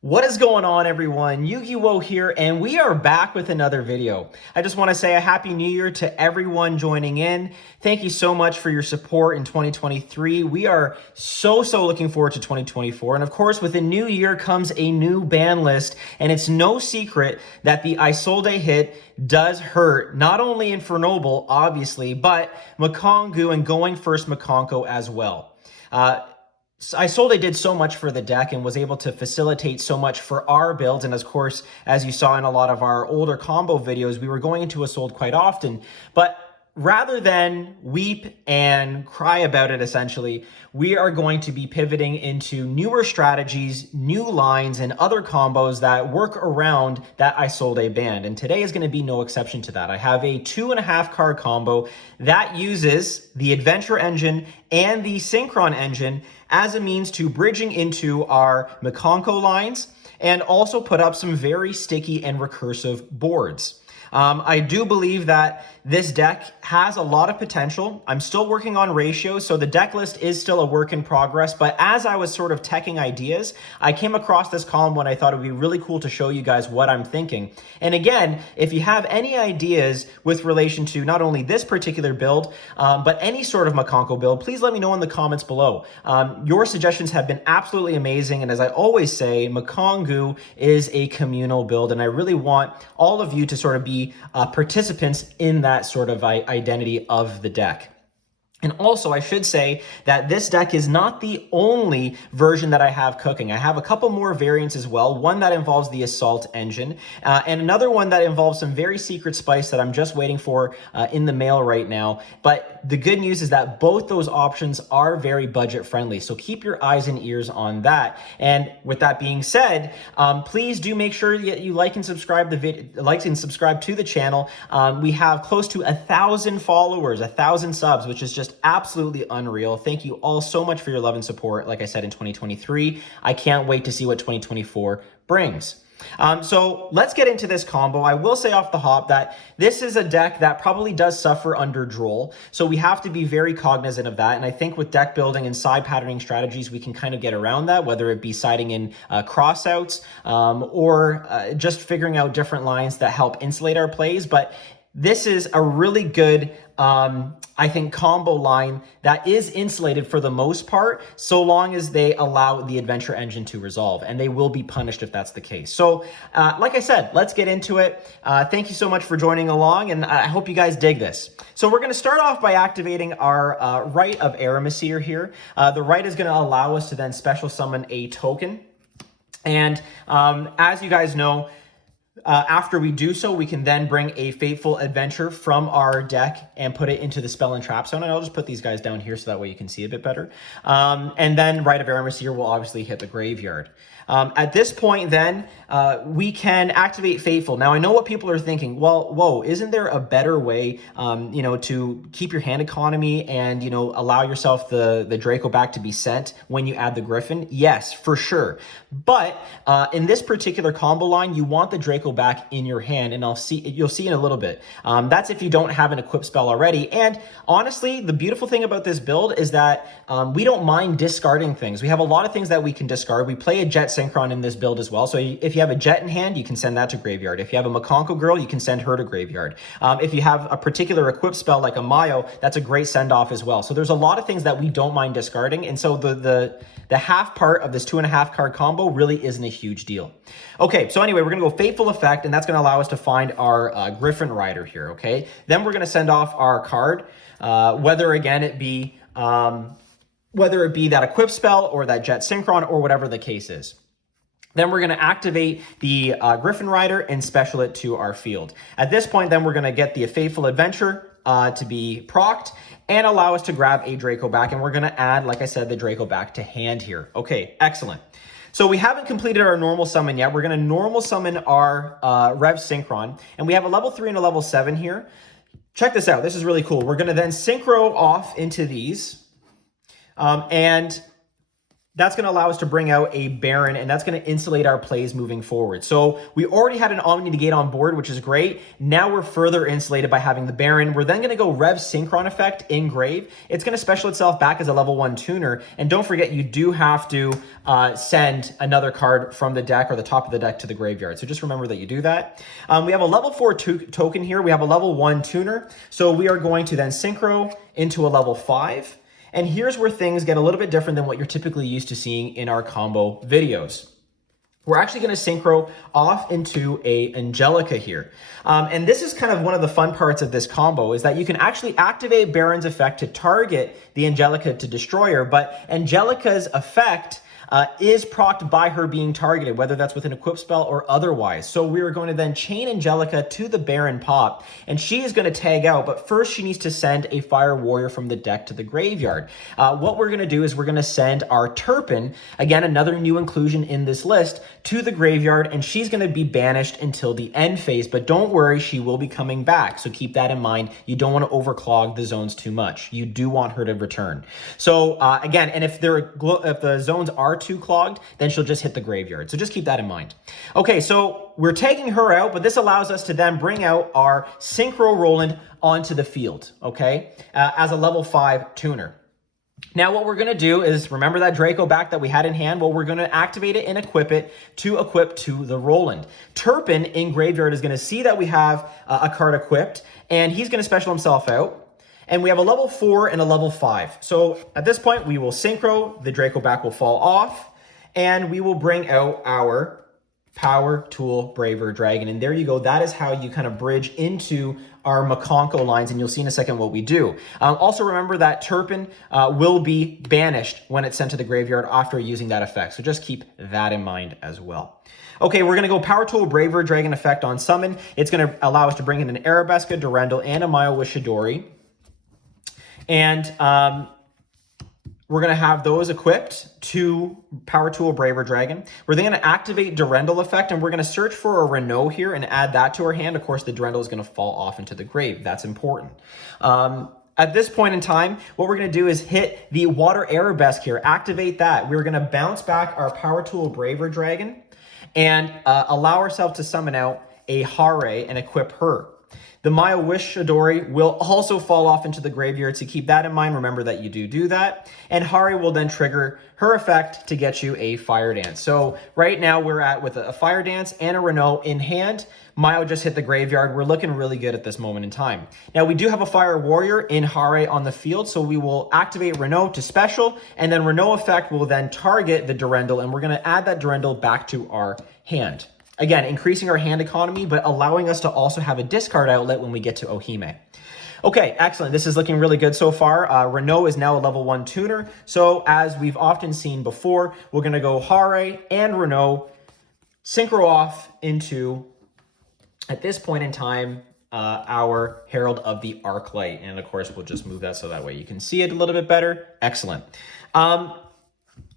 What is going on, everyone? Yu-Gi-Oh here, and we are back with another video. I just want to say a happy new year to everyone joining in. Thank you so much for your support in 2023. We are so looking forward to 2024. And of course, with a new year comes a new ban list, and it's no secret that the Isolde hit does hurt, not only Infernoble, obviously, but Mikankguu and going first Mikankguu as well. Isolde did so much for the deck and was able to facilitate so much for our builds. And of course, as you saw in a lot of our older combo videos, we were going into Isolde quite often. But rather than weep and cry about it, essentially, we are going to be pivoting into newer strategies, new lines, and other combos that work around that Isolde band. And today is going to be no exception to that. I have a 2.5 card combo that uses the Adventure engine and the Synchron engine as a means to bridging into our Mikankguu lines and also put up some very sticky and recursive boards. I do believe that this deck has a lot of potential. I'm still working on ratios, so the deck list is still a work in progress. But as I was sort of teching ideas, I came across this column when I thought it would be really cool to show you guys what I'm thinking. And again, if you have any ideas with relation to not only this particular build, but any sort of Mikankguu build, please let me know in the comments below. Your suggestions have been absolutely amazing. And as I always say, Mikankguu is a communal build, and I really want all of you to sort of be participants in that sort of identity of the deck. And also, I should say that this deck is not the only version that I have cooking. I have a couple more variants as well, one that involves the Assault engine, and another one that involves some very secret spice that I'm just waiting for in the mail right now. But the good news is that both those options are very budget friendly, so keep your eyes and ears on that. And with that being said, please do make sure that you like and subscribe to the channel. We have close to 1,000 followers, 1,000 subs, which is just absolutely unreal. Thank you all so much for your love and support. Like I said, in 2023, I can't wait to see what 2024 brings. So let's get into this combo. I will say off the hop that this is a deck that probably does suffer under droll. So we have to be very cognizant of that. And I think with deck building and side patterning strategies, we can kind of get around that, whether it be siding in crossouts or just figuring out different lines that help insulate our plays. But this is a really good, I think, combo line that is insulated for the most part, so long as they allow the Adventure engine to resolve, and they will be punished if that's the case. So, like I said, let's get into it. Thank you so much for joining along, and I hope you guys dig this. So we're going to start off by activating our Rite of Aramasir here. The Rite is going to allow us to then special summon a token, and as you guys know, after we do so, we can then bring a Fateful Adventure from our deck and put it into the Spell and Trap Zone. And I'll just put these guys down here so that way you can see a bit better. And then Rite of Aramasir will obviously hit the graveyard. At this point then, we can activate Fateful. Now, I know what people are thinking. Well, whoa, isn't there a better way, to keep your hand economy and, allow yourself the Draco back to be sent when you add the Griffin? Yes, for sure. But in this particular combo line, you want the Draco back in your hand, and you'll see in a little bit. That's if you don't have an equip spell already. And honestly, the beautiful thing about this build is that we don't mind discarding things. We have a lot of things that we can discard. We play a Jet Synchron in this build as well. So if you have a Jet in hand, you can send that to graveyard. If you have a Mikankguu girl, you can send her to graveyard. If you have a particular equip spell like a Mayo, that's a great send-off as well. So there's a lot of things that we don't mind discarding. And so the half part of this 2.5 card combo really isn't a huge deal. Okay, so anyway, we're going to go Fateful Effect, and that's going to allow us to find our Griffin Rider here, okay? Then we're going to send off our card, whether it be that equip spell or that Jet Synchron or whatever the case is. Then we're going to activate the Griffin Rider and special it to our field. At this point, then we're going to get the Fateful Adventure to be procced and allow us to grab a Draco back. And we're going to add, like I said, the Draco back to hand here. Okay, excellent. So we haven't completed our normal summon yet. We're going to normal summon our Rev Synchron. And we have a level 3 and a level 7 here. Check this out. This is really cool. We're going to then synchro off into these. And that's going to allow us to bring out a Baron, and that's going to insulate our plays moving forward. So we already had an Omni Negate on board, which is great. Now we're further insulated by having the Baron. We're then going to go Rev Synchron effect in Grave. It's going to special itself back as a level 1 tuner. And don't forget, you do have to send another card from the deck or the top of the deck to the graveyard. So just remember that you do that. We have a level 4 token here. We have a level 1 tuner. So we are going to then Synchro into a level 5. And here's where things get a little bit different than what you're typically used to seeing in our combo videos. We're actually going to synchro off into a Angelica here. And this is kind of one of the fun parts of this combo, is that you can actually activate Baron's effect to target the Angelica to destroy her, but Angelica's effect is procced by her being targeted, whether that's with an equip spell or otherwise. So we are going to then chain Angelica to the Baron pop, and she is going to tag out, but first she needs to send a Fire Warrior from the deck to the graveyard. What we're going to do is we're going to send our Turpin, again, another new inclusion in this list, to the graveyard, and she's going to be banished until the end phase, but don't worry, she will be coming back. So keep that in mind. You don't want to overclog the zones too much. You do want her to return. So again, and if the zones are too clogged, then she'll just hit the graveyard. So just keep that in mind. Okay, so we're taking her out, but this allows us to then bring out our Synchro Roland onto the field, okay, as a level 5 tuner. Now what we're going to do is, remember that Draco back that we had in hand? Well, we're going to activate it and equip it to equip to the Roland. Turpin in graveyard is going to see that we have a card equipped, and he's going to special himself out. And we have a level 4 and a level 5. So at this point, we will Synchro, the Draco back will fall off, and we will bring out our Power Tool Braver Dragon. And there you go. That is how you kind of bridge into our Mikankguu lines, and you'll see in a second what we do. Also remember that Turpin will be banished when it's sent to the graveyard after using that effect. So just keep that in mind as well. Okay, we're going to go Power Tool Braver Dragon effect on summon. It's going to allow us to bring in an Arabesque, Durendal, and a Mile with Shidori. And we're going to have those equipped to Power Tool Braver Dragon. We're then going to activate Durendal effect, and we're going to search for a Renault here and add that to our hand. Of course, the Durendal is going to fall off into the grave. That's important. At this point in time, what we're going to do is hit the Water Arabesque here. Activate that. We're going to bounce back our Power Tool Braver Dragon and allow ourselves to summon out a Hare and equip her. The Maya Wish Shidori will also fall off into the graveyard, so keep that in mind. Remember that you do that. And Hari will then trigger her effect to get you a Fire Dance. So right now we're at with a Fire Dance and a Renault in hand. Maya just hit the graveyard. We're looking really good at this moment in time. Now we do have a Fire Warrior in Hari on the field, so we will activate Renault to special, and then Renault effect will then target the Durendal, and we're going to add that Durendal back to our hand. Again, increasing our hand economy, but allowing us to also have a discard outlet when we get to Ohime. Okay, excellent. This is looking really good so far. Renault is now a level 1 tuner. So as we've often seen before, we're going to go Hare and Renault, synchro off into, at this point in time, our Herald of the Arclight. And of course, we'll just move that so that way you can see it a little bit better. Excellent.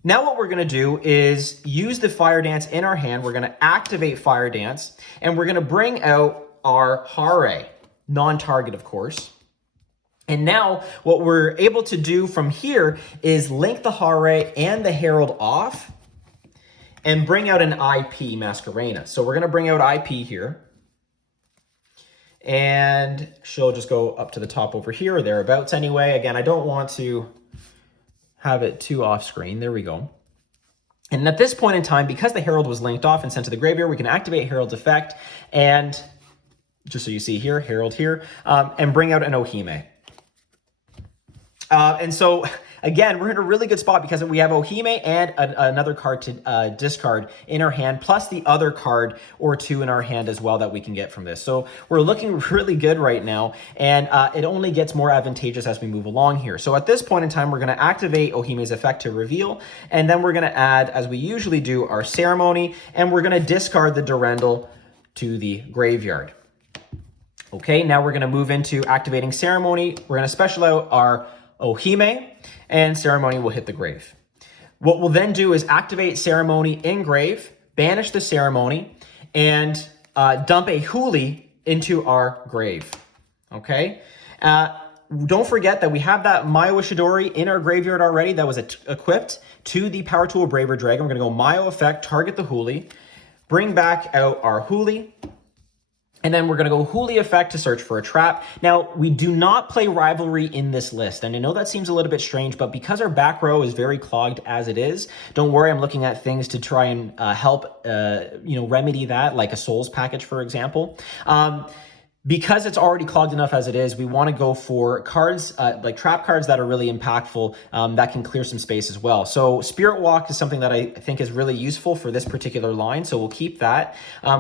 Now what we're going to do is use the Fire Dance in our hand. We're going to activate Fire Dance, and we're going to bring out our Hare, non-target, of course. And now what we're able to do from here is link the Hare and the Herald off and bring out an IP Masquerena. So we're going to bring out IP here. And she'll just go up to the top over here, or thereabouts anyway. Again, I don't want to have it too off screen. There we go. And at this point in time, because the Herald was linked off and sent to the graveyard, we can activate Herald's effect, and just so you see here, Herald here, and bring out an Ohime. And so again, we're in a really good spot because we have Ohime and another card to discard in our hand, plus the other card or two in our hand as well that we can get from this. So we're looking really good right now, and it only gets more advantageous as we move along here. So at this point in time, we're going to activate Ohime's effect to reveal, and then we're going to add, as we usually do, our Ceremony, and we're going to discard the Durendal to the graveyard. Okay, now we're going to move into activating Ceremony. We're going to special out our Ohime, and Ceremony will hit the grave. What we'll then do is activate Ceremony in grave, banish the Ceremony, and dump a Huli into our grave. Okay? don't forget that we have that Mayo Ishidori in our graveyard already that was equipped to the Power Tool Braver Dragon. We're going to go Mayo effect, target the Huli, bring back out our Huli, and then we're going to go Huli effect to search for a trap. Now, we do not play Rivalry in this list, and I know that seems a little bit strange, but because our back row is very clogged as it is, don't worry, I'm looking at things to try and help, remedy that, like a Souls package, for example. Because it's already clogged enough as it is, we want to go for cards, like trap cards that are really impactful, that can clear some space as well. So Spirit Walk is something that I think is really useful for this particular line, so we'll keep that.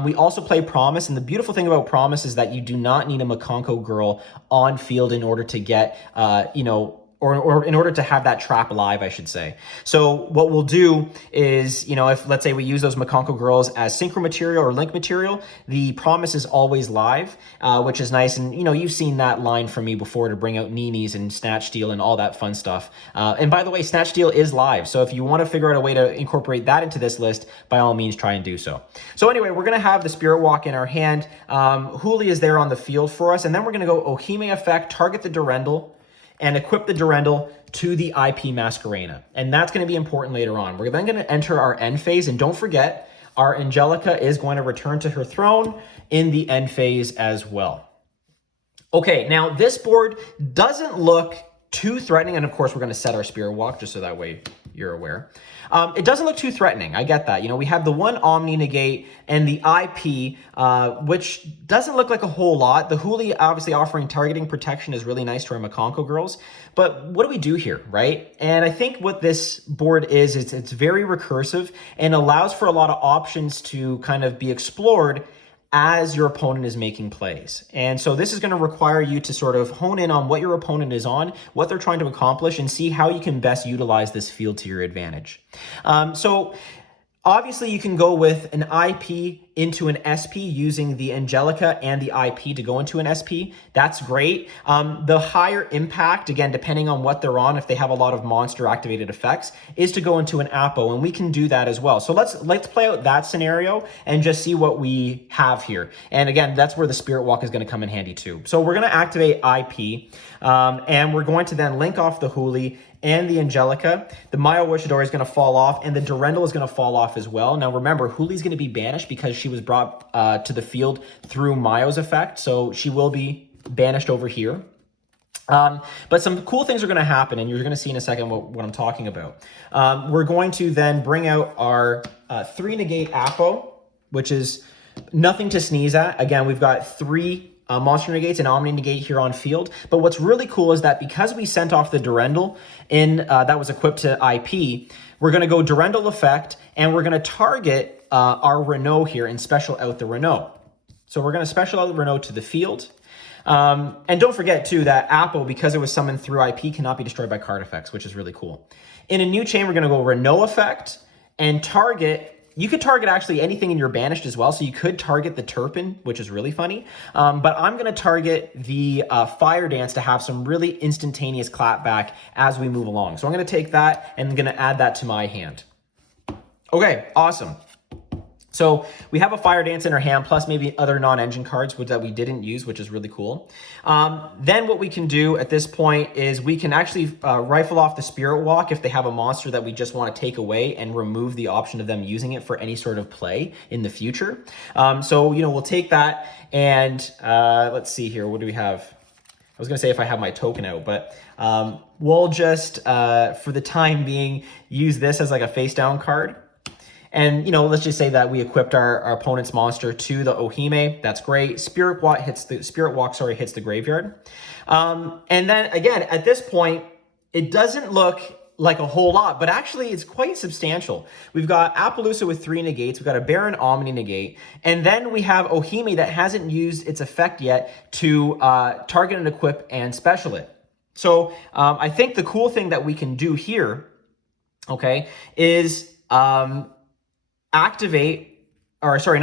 We also play Promise, and the beautiful thing about Promise is that you do not need a Mikankguu girl on field in order to get, or in order to have that trap alive, I should say. So what we'll do is, if let's say we use those Mikankguu girls as synchro material or link material, the Promise is always live, which is nice. And you've seen that line from me before to bring out Ninis and Snatch Steal and all that fun stuff. And by the way, Snatch Steal is live. So if you want to figure out a way to incorporate that into this list, by all means, try and do so. So anyway, we're going to have the Spirit Walk in our hand. Huli is there on the field for us. And then we're going to go Ohime effect, target the Durendal, and equip the Durendal to the IP Masquerena. And that's going to be important later on. We're then going to enter our end phase, and don't forget, our Angelica is going to return to her throne in the end phase as well. Okay, now this board doesn't look too threatening, and of course we're going to set our Spirit Walk just so that way you're aware. It doesn't look too threatening. I get that. We have the one Omni Negate and the IP, which doesn't look like a whole lot. The Huli obviously offering targeting protection is really nice to our Mikankguu girls. But what do we do here, right? And I think what this board is it's very recursive and allows for a lot of options to kind of be explored as your opponent is making plays. And so this is going to require you to sort of hone in on what your opponent is on, what they're trying to accomplish, and see how you can best utilize this field to your advantage. So obviously you can go with an IP into an SP using the Angelica and the IP to go into an SP. That's great. The higher impact, again, depending on what they're on, if they have a lot of monster activated effects, is to go into an Apo, and we can do that as well. So let's play out that scenario and just see what we have here. And again, that's where the Spirit Walk is going to come in handy too. So we're going to activate IP, and we're going to then link off the Huli and the Angelica. The Mayo Ishidori is going to fall off, and the Durendal is going to fall off as well. Now remember, Huli's going to be banished because she was brought to the field through Mayo's effect, so she will be banished over here. But some cool things are going to happen, and you're going to see in a second what I'm talking about. We're going to then bring out our 3 negate Apo, which is nothing to sneeze at. Again, we've got 3 monster negates and Omni negate here on field. But what's really cool is that because we sent off the Durendal in that was equipped to IP, we're going to go Durendal effect, and we're going to target our Renault here and special out the Renault. So we're going to special out the Renault to the field. And don't forget too that Apple, because it was summoned through IP, cannot be destroyed by card effects, which is really cool. In a new chain, we're going to go Renault effect and target. You could target actually anything in your banished as well. So you could target the Turpin, which is really funny. But I'm going to target the Fire Dance to have some really instantaneous clapback as we move along. So I'm going to take that and I'm going to add that to my hand. Okay, awesome. So we have a Fire Dance in our hand, plus maybe other non-engine cards that we didn't use, which is really cool. Then what we can do at this point is we can actually rifle off the Spirit Walk if they have a monster that we just want to take away and remove the option of them using it for any sort of play in the future. So, we'll take that and let's see here. What do we have? I was going to say if I have my token out, but we'll just, for the time being, use this as like a face down card. And, let's just say that we equipped our opponent's monster to the Ohime. That's great. Spirit Walk hits the graveyard. And then again, at this point, it doesn't look like a whole lot, but actually it's quite substantial. We've got Appaloosa with 3 negates. We've got a Baron Omni negate. And then we have Ohime that hasn't used its effect yet to target and equip and special it. So I think the cool thing that we can do here, okay, is activate our Spirit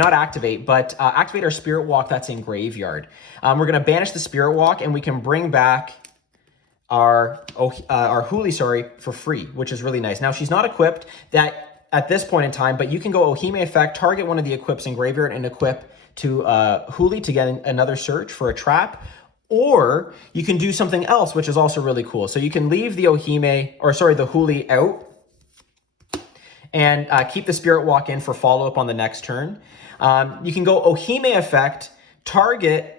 Walk that's in graveyard. We're going to banish the Spirit Walk, and we can bring back our Huli, for free, which is really nice. Now, she's not equipped at this point in time, but you can go Ohime effect, target one of the equips in graveyard, and equip to Huli to get another search for a trap, Or you can do something else, which is also really cool. So you can leave the the Huli out and keep the Spirit Walk in for follow-up on the next turn. You can go Ohime effect, target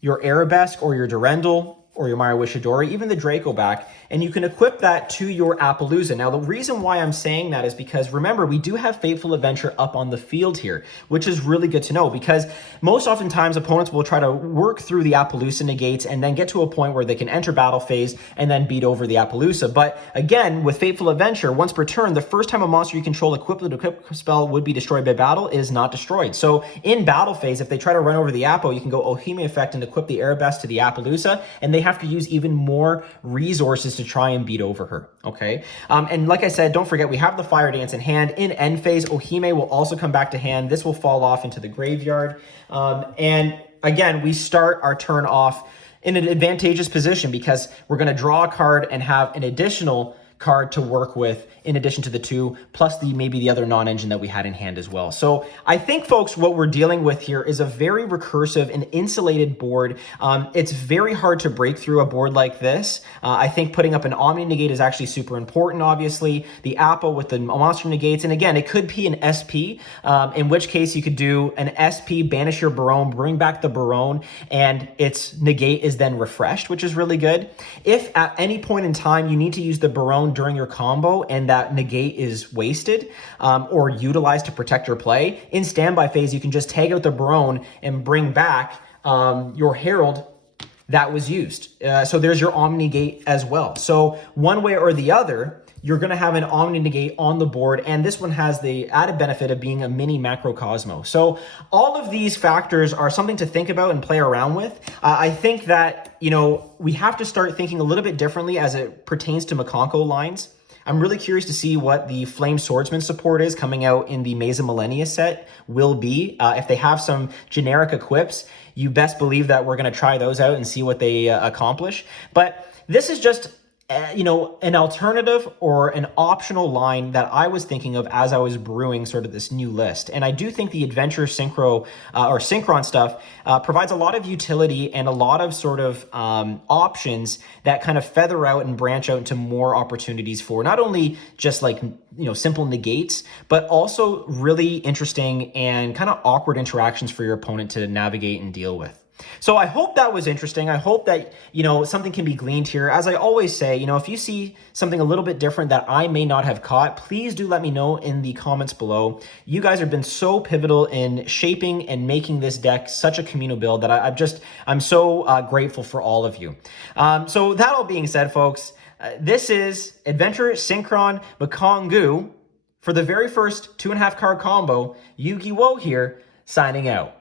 your Arabesque or your Durendal or your Maya Wishadori, even the Draco back, and you can equip that to your Appaloosa. Now, the reason why I'm saying that is because, remember, we do have Fateful Adventure up on the field here, which is really good to know, because most oftentimes opponents will try to work through the Appaloosa negates and then get to a point where they can enter battle phase and then beat over the Appaloosa. But again, with Fateful Adventure, once per turn, the first time a monster you control equipped with an equip spell would be destroyed by battle is not destroyed. So in battle phase, if they try to run over the Appo, you can go Ohime effect and equip the Arabesque to the Appaloosa, and they have to use even more resources to try and beat over her, okay? And like I said, don't forget, we have the Fire Dance in hand. In end phase, Ohime will also come back to hand. This will fall off into the graveyard. And again, we start our turn off in an advantageous position because we're gonna draw a card and have an additional card to work with in addition to the two, plus maybe the other non-engine that we had in hand as well. So I think, folks, what we're dealing with here is a very recursive and insulated board. It's very hard to break through a board like this. I think putting up an Omni Negate is actually super important, obviously. The Apple with the monster negates, and again, it could be an SP, in which case you could do an SP, banish your Barone, bring back the Barone, and its negate is then refreshed, which is really good. If at any point in time you need to use the Barone during your combo and that negate is wasted or utilized to protect your play, in standby phase you can just tag out the Barone and bring back your Herald that was used. So there's your Omni Negate as well. So one way or the other, you're going to have an Omni Negate on the board, and this one has the added benefit of being a mini Macrocosmo. So all of these factors are something to think about and play around with. I think that, you know, we have to start thinking a little bit differently as it pertains to Mikankguu lines. I'm really curious to see what the Flame Swordsman support is coming out in the Maze of Millennia set will be. If they have some generic equips, you best believe that we're going to try those out and see what they accomplish. But this is just you know, an alternative or an optional line that I was thinking of as I was brewing sort of this new list. And I do think the Adventure Synchro or Synchron stuff provides a lot of utility and a lot of sort of options that kind of feather out and branch out into more opportunities for not only just like, you know, simple negates, but also really interesting and kind of awkward interactions for your opponent to navigate and deal with. So I hope that was interesting. I hope that, you know, something can be gleaned here. As I always say, you know, if you see something a little bit different that I may not have caught, please do let me know in the comments below. You guys have been so pivotal in shaping and making this deck such a communal build that I'm so grateful for all of you. So that all being said, folks, this is Adventure Synchron Mikankguu for the very first 2.5 card combo. Yu-Gi-Oh here, signing out.